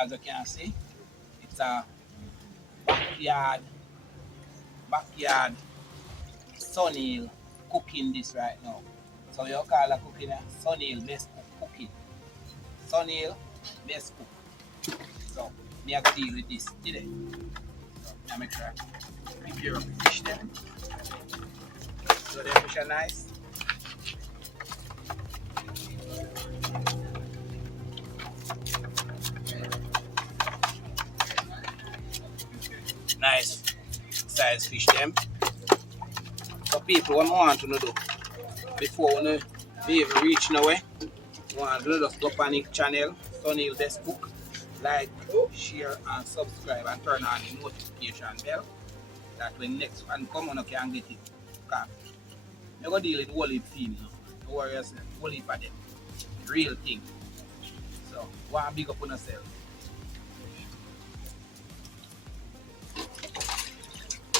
as you can see, it's a backyard Sunil cooking this right now. So you call a cooking Sunil best cooking. Sunil best cook. So me have to deal with this today. So I make sure I prepare up the fish then. So the fish are nice. Nice size fish them. So people, what I want to do before we be even reach nowhere, want to just go on the channel, Sunil Best Cook, like, share and subscribe and turn on the notification bell that when next one come on you can get it. Because you're going to deal with whole heap thing, don't worry yourself, whole heap of them. Real thing. So, want to big up on yourself.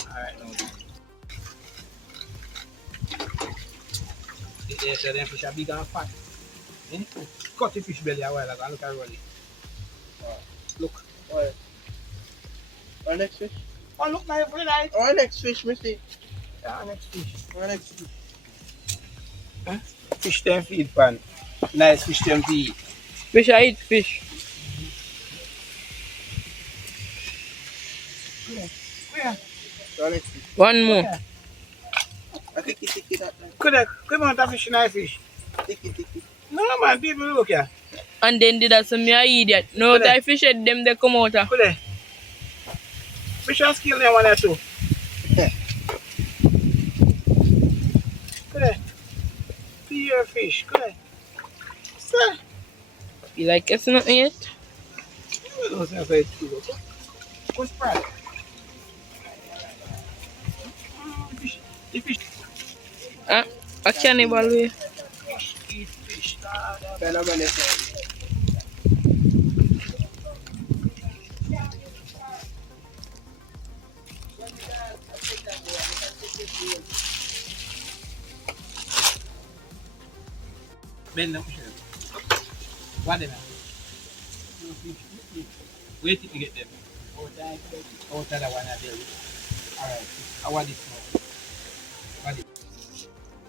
Alright, now. So them fish are big and fat. Cut the fish belly a while ago and look at roll it. Look. Our next fish? Oh, look, my friend. Our next fish, Missy. Yeah, next fish. Our next fish. Huh? Fish them feed pan. Nice fish them feed. Fish, I eat fish. Where? Our next fish. One more. Where? I think it's that. Come on, that fish nice fish. Ticky. No, man, people look here. And then did that some me a idiot. No, Good. I fish at them they come out. Go there. Fish and skill them one or two. Go there. Pure fish. Go there. Sir. You like it's not yet? No, sir, so it's good. Go spread. The fish. A cannibal way. Fish eat fish. Bend them fish. What them? Wait till you get them. Outside that one I deal with. Alright. I want this now. What it?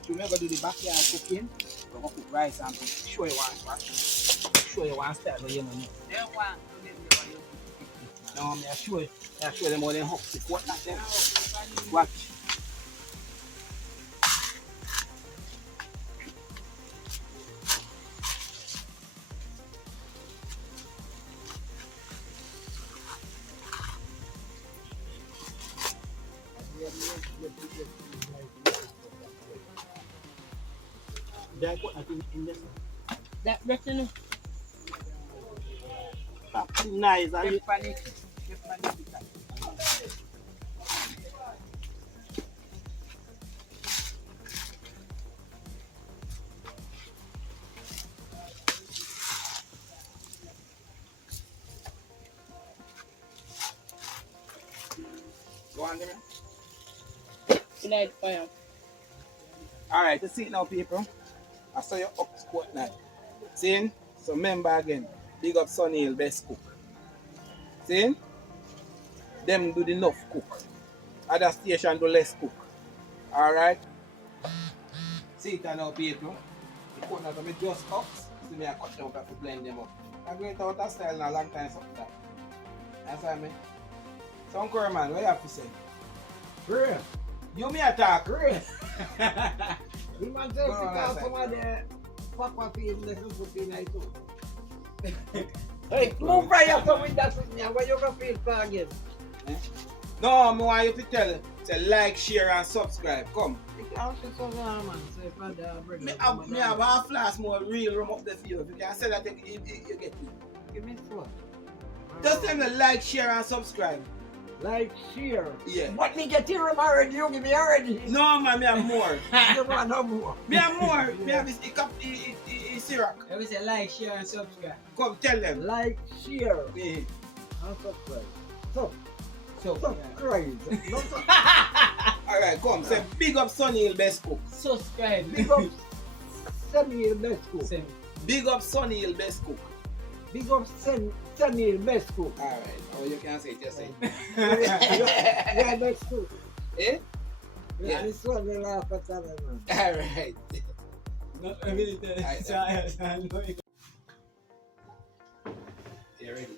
You never do the backyard cooking. We're gonna cook rice and show you one spot. Show you one style where you know. No, I show them how they hook the pot like them. Watch. They put that in this. That retina. That's nice. And you go on there. Tonight fire. Alright, you see it now, people. I saw your up spot now. See? So remember again, big up Sunil Best Cook. See? Them do the enough cook. Other station do less cook. Alright? See it now, people. The corners of me just cut. See me I cut them up to blend them up. I'm going to out of style in a long time something like that. That's what I mean. So Uncle man, what you have to say? Real. You me attack, real. We might say because some of the papa feel the food like too. Hey, move by yourself with that with me. Where you gonna feel for again? No, I want you to tell it. Say like, share and subscribe. Come. You can't say so man. Say for the bread. Me have half flask more real rum up the field. If you can say that you get it. Give me four. Just tell me like, share and subscribe. Like, share. Yeah. What me get here already? You give me already. No man, me have more. You want no more. Me have more. Me have this syrup. Every say like, share and subscribe. Come tell them. Like, share, Yeah. and subscribe. So, Subscribe. subscribe. No, Alright, come. Say big up Sunil Best Cook. Subscribe. big up. Send me the best cook. Same. Big up Sunil Best Cook. Big up Sunil, best cook. Alright, oh you can say it yourself. Yeah, best cook. Eh? Yeah, this one will laugh at that, man. Alright. Not every day. Alright. I know it. You ready?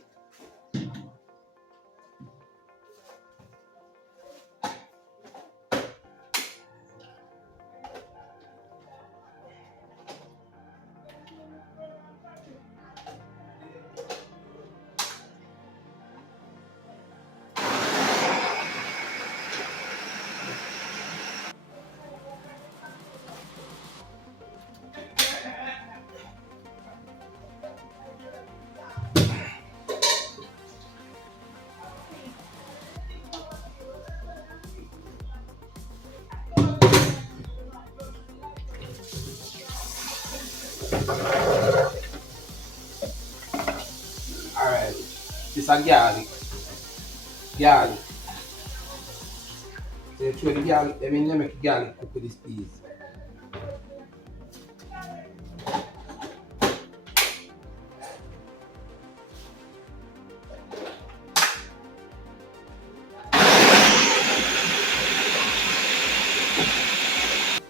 Alright. This a garlic. Garlic. So you throw the garlic, I mean you make garlic cook with this peas.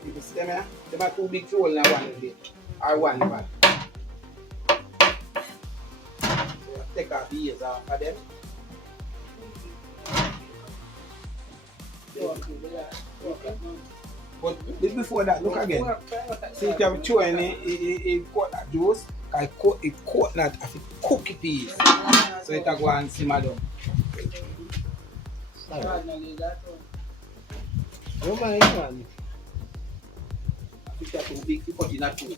You see them here? They are too big to hold in one bit. Or one bag. So take off the ears off of them. But before that, look again. See if you have chewing it cut that juice, it cut that as it cookie peas. So it go and simmer down. Oh my God. If you are too big, you cut in that too.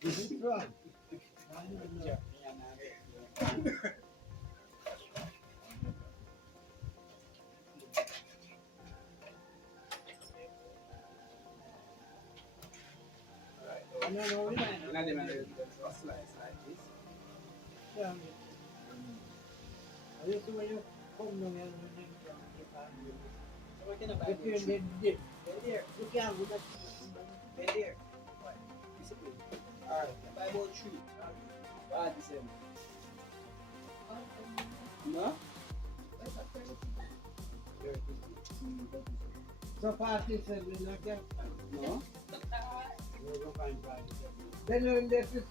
This is wrong. And then a slice like this. Yeah. I just when you come down here and then if you did dip, you can't go back. Alright. No? So party said we not get. No? We'll go find party. Then when they fit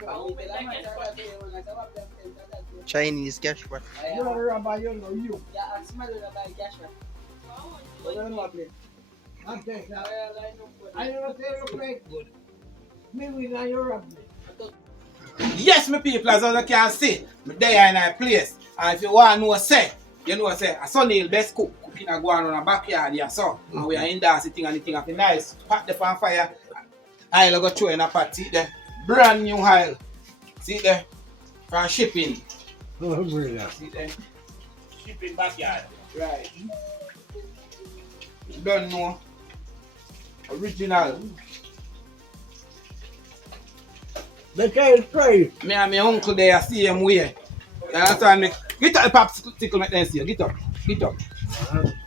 Chinese cash what? you know rubber, you know you. I'm saying that. I don't say look like good. Maybe now you're rubber. Yes, my people, as you can see, I'm there in a place. And if you want to know, say, you know, say, a Sunil best cook, cooking a go on a backyard here, so. And we are in there sitting and eating up nice, pat the pan fire. I'll go throw in a pot, see there. Brand new oil. See there. From shipping. Oh, brother. See there. Shipping backyard. Right. You don't know. Original. The child try. Me and my uncle there see him way. You understand me? Get up the popsicle make them see you. Get up. Get up.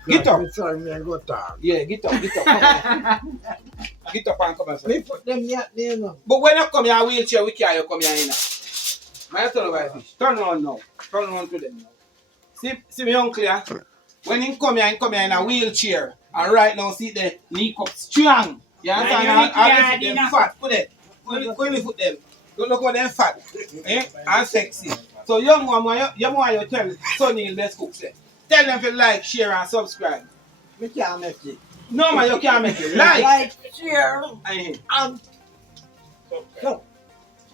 Get up. Sorry, me I go talk. Yeah, get up, get up. Come on. Get up and come and Me put them yet there now. But when you come here wheelchair, we carry you come here in. My tell you about fish. Turn on now. Turn on to them now. See me uncle here? When he come here in a wheelchair. And right now see the knee cup strong. You understand? And them fat. Put it. When you put them. Look how them fat. And sexy. So young one, you tell Sunil best cook say. Tell them to like, share and subscribe. Me can't make it. No man, you can't make it. Like. Share, and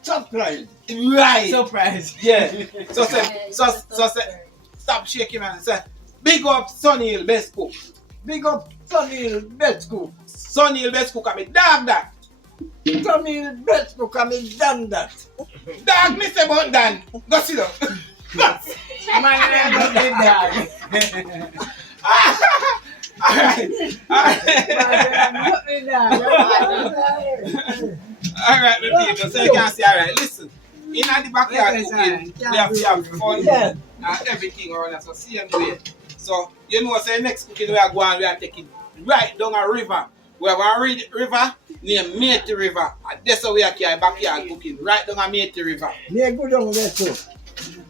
subscribe. Right. Surprise. Yeah. So say, stop shaking man. Say, big up Sunil best cook. Big up Sunil best cook. Sunil best cook, I mean, dog that. Sunil best cook, I mean done that. Dog, me say about Dan. Go sit down. Man, never did that. Alright. Alright, my people. So you can see, alright, listen. In the backyard cooking, we have to have fun and everything around us. So see you way. So, you know, say next cooking we are going, we are taking right down a river. We have a river named Matey River. And that's how we are carrying backyard cooking, right down a Matey River. Yeah, good on there too.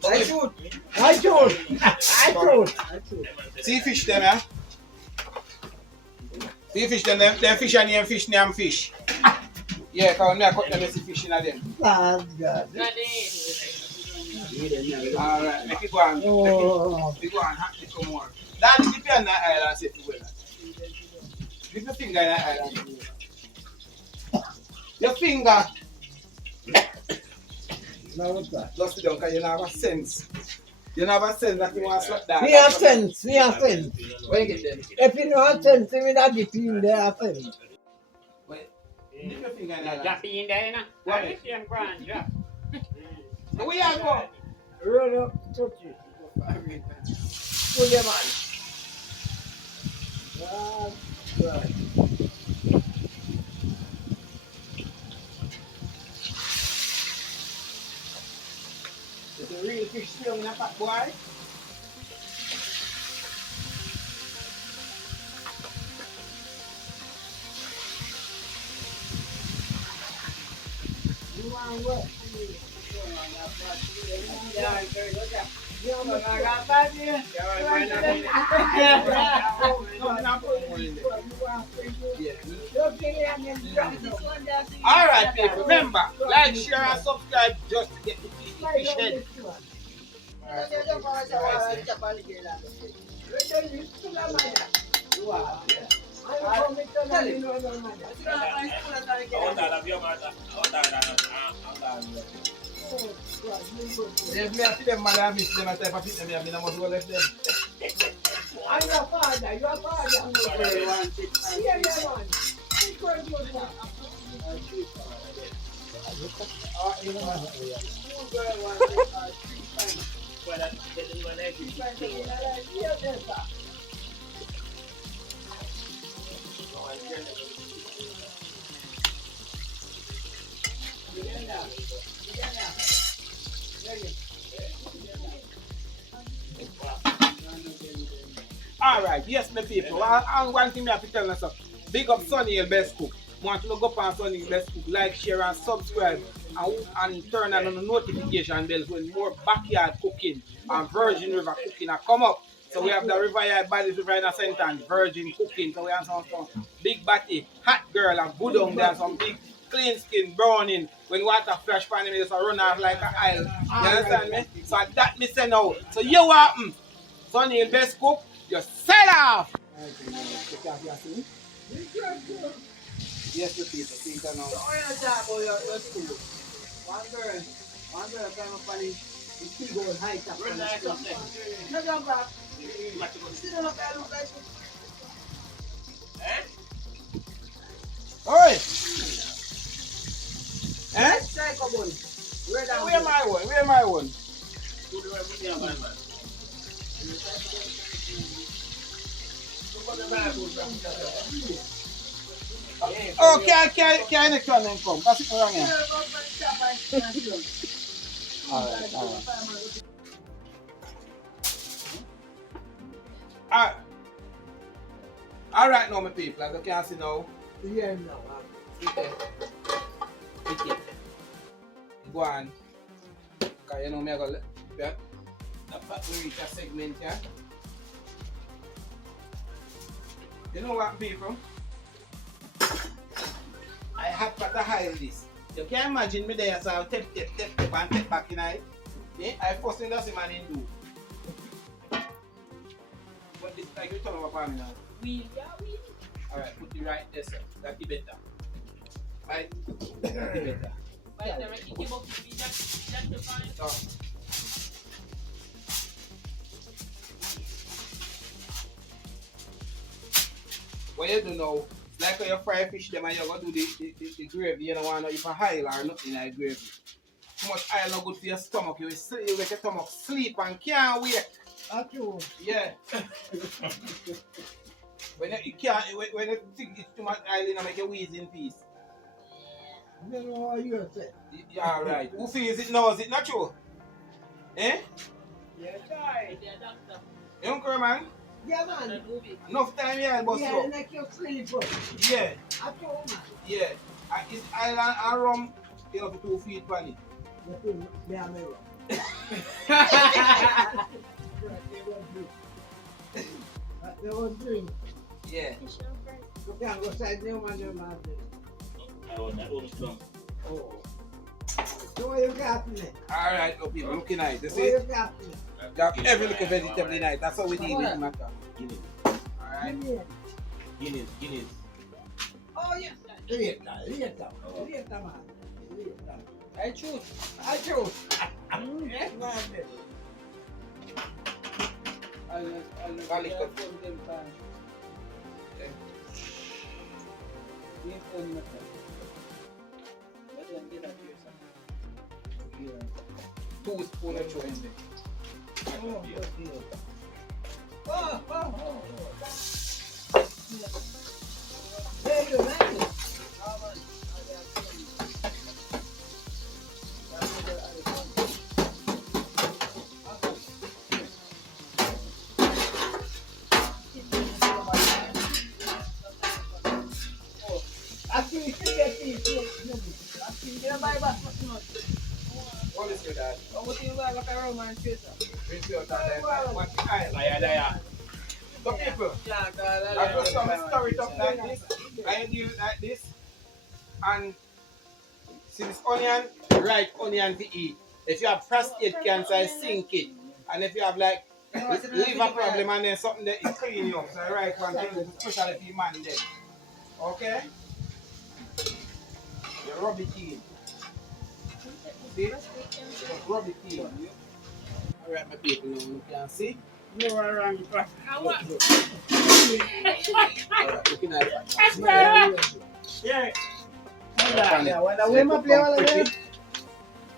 I shoot. I shoot. See fish them, yeah? See fish them, them fish and them fish name fish. Yeah, because I cut them and see fish in them. Thank God. Alright, make it go on. Make it go on, hot little more. Daddy, dip you on that island, say you will. Dip your finger in that island. Your finger. Now what's that? Just sit down, because you don't have a sense. You don't have a sense that you want to slap that. Me have sense. Me have sense. Where you get them? If you don't have sense, me that dip in there have sense. Wait. Dip your finger in that island. Drop in there, you know. What? What? Same brand, drop. So where you go? Roll up, touch it. Pull them on. Right. It's a real fish still in a pot, boy. You want what? Alright, people, remember, like, share, and subscribe just to get the fish head. If me see them mad and miss them, I type of fit them, I must go left them. I'm your father, your father. Yeah, man. Alright, yes, my people. And one thing I have to tell you, big up Sonny Hill Best Cook. Want to go up on Sonny Hill Best Cook, like, share, and subscribe, and turn on the notification bells when more backyard cooking and Virgin River cooking are come up. So we have the river here by the river in the center and Virgin cooking. So we have some big batty, hot girl and good on there, some big clean skin browning. When water flash pan them, just run off like an aisle. You understand me? So that me say now. So you want Sonny Hill Best Cook, you sell off! Yes, the people, think I know. One girl came up on the keyboard high top. No, jump back. Sit down up there, look like this. Oi! Eh? Psycho boy. Where my one? Where my one? Oh, can next one then come? Pass it around here. Alright. Alright now, my people, as you can see now. Yeah, no. Go on. Because you know me, I got the fact we reach a segment here. You know what, people? I have to hide this. You can imagine me there, so I'll tap and tap back in it. Yeah? I first thing that's the man in do. But this like you turn over for me now. Alright, put it right there, sir. That's the better. Right? That's the better. So. What you do now, like when you fry fish them and you go do the gravy, you don't want to know if a oil or nothing like gravy. Too much oil not good for your stomach, you make your stomach sleep and can't wait. Yeah. when you think it's too much oil, you make your wheeze in peace. You know what you say? Yeah, right. Who feels it now? Is it not true? Eh? Yeah, guy. You don't care, man? Yeah, man. Enough time here, boss. Yeah, like you sleep. Yeah, I told man. yeah. It's island and rum, you know, for 2 feet on it. You feel me? I'm here. They won't drink. Yeah. You can't go side new man, you're not there. Oh. So what you got me? Alright, so people, looking nice. You What see? you got me? Got every little vegetable nice. That's how we need it, matter. Guinness. Alright. Guinness. Oh, yeah. Later, man. Later, man. I choose. I choose. Yes, man. Garlic. Yeah. 2 spoons of sugar in there. Thank you, man. What is your dad? What do you like a Roman theater? Rinse your dad. Watch the eye. So people, I just some stir it up like this. I deal it like this. And see this onion, right onion to eat. If you have prostate cancer, sink it. And if you have like liver problem and then something that is clean you up, so the right one thing, especially if you man dead. Okay? You rub it in. See? Just rub it in. Alright, my people, now you can see. You are wrong. Alright, looking at it. Yeah. Yeah, when the women play all of them.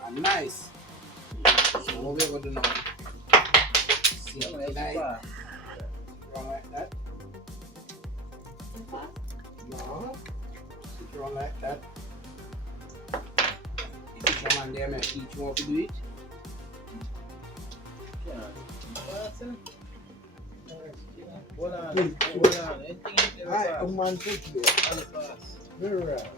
And nice. So what we're going to do now? See how they like. Run like that. No. Sit run like that. If you come on there, make each one to do it. Hold on. Alright, a man put you. Very right.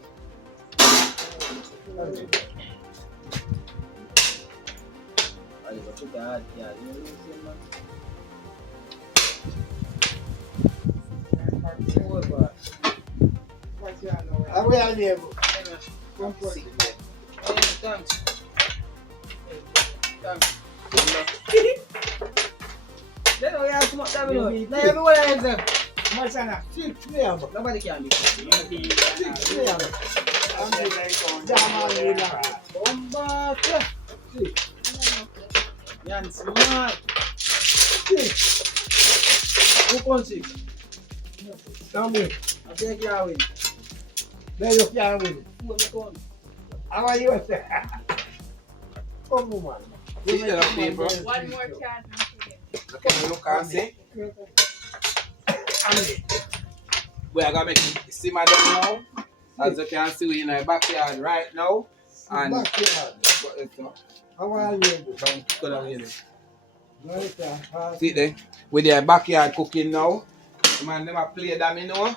I will never. Come for it. Thanks. Then we have some time now. Now everyone is there. Masana, 6 players. Nobody can be. 6 players. Come back. 6. Yan smart. 6. Who won 6? Come in. I take you away. There you can win. Who will come? How are you? Come on, man. See the people. One more chance. Look and see. We are going to make it simmer down now. As you can see, we're in our backyard right now. And Backyard. How are you? see there, with their backyard cooking now. The man never play them, you know.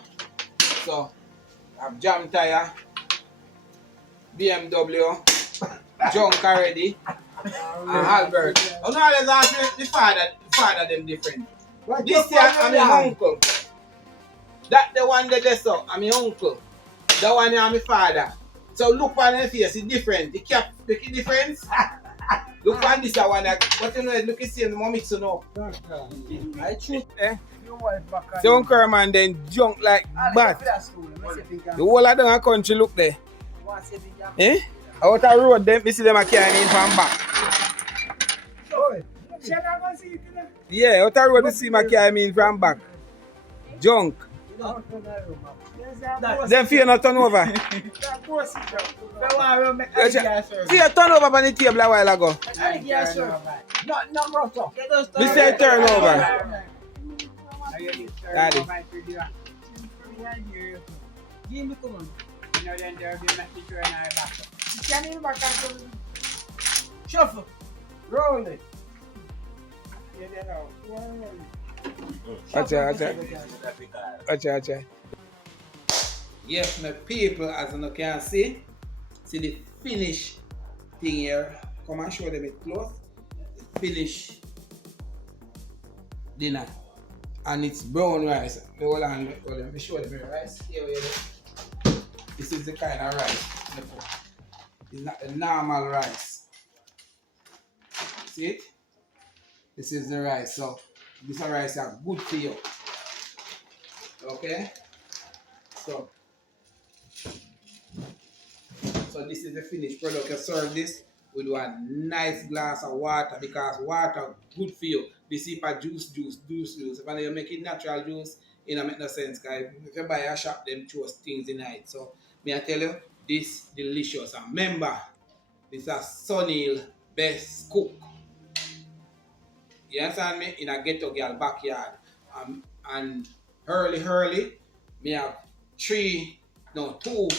So, I've jam tire, BMW, junk already, and Albert. Oh no, there's actually the father them different. This year, I'm my uncle. That the one that they saw, I'm my uncle. That one I'm my father. So look on the face, it's different. The cap, make a difference. Look on this one, but you know, look at the same mix, you know. I choose. So Uncle man then junk like bat. The whole of the country look there. Eh? Out of road them, we see them carrying in from back. Yeah, out of road we see them carrying in from back. Junk. Them fear not turn over. Fear turn over on the table a while ago. We say turn over. Daddy. Give me come on. Shuffle. Roll it. Acha. Yes, my people, as you can see the finished thing here. Come and show them it close. The finished dinner. And it's brown rice. Hold on, let me show them the rice. Here we go. This is the kind of rice. It's not the normal rice. See it? This is the rice. So this rice is good for you. Okay? So this is the finished product. You serve this with a nice glass of water because water good for you. This is for juice. If you make it natural juice, it don't make no sense. Because if you buy a shop, them choose things in it. So may I tell you, this delicious. And remember, this is a Sunil best cook. You understand me? In a Ghetto Gyal backyard. And early, me have two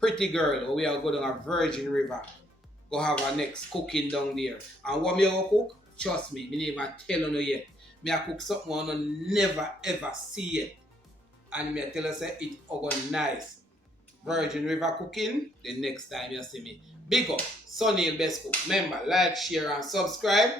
pretty girls. We are going to a Virgin River. Go have our next cooking down there. And what me go cook? Trust me, me never tell you yet. Me I cook something you never ever see it. And me I tell you say it go nice. Virgin River cooking, the next time you see me. Big up, Sunil Best Cook. Remember, like, share and subscribe.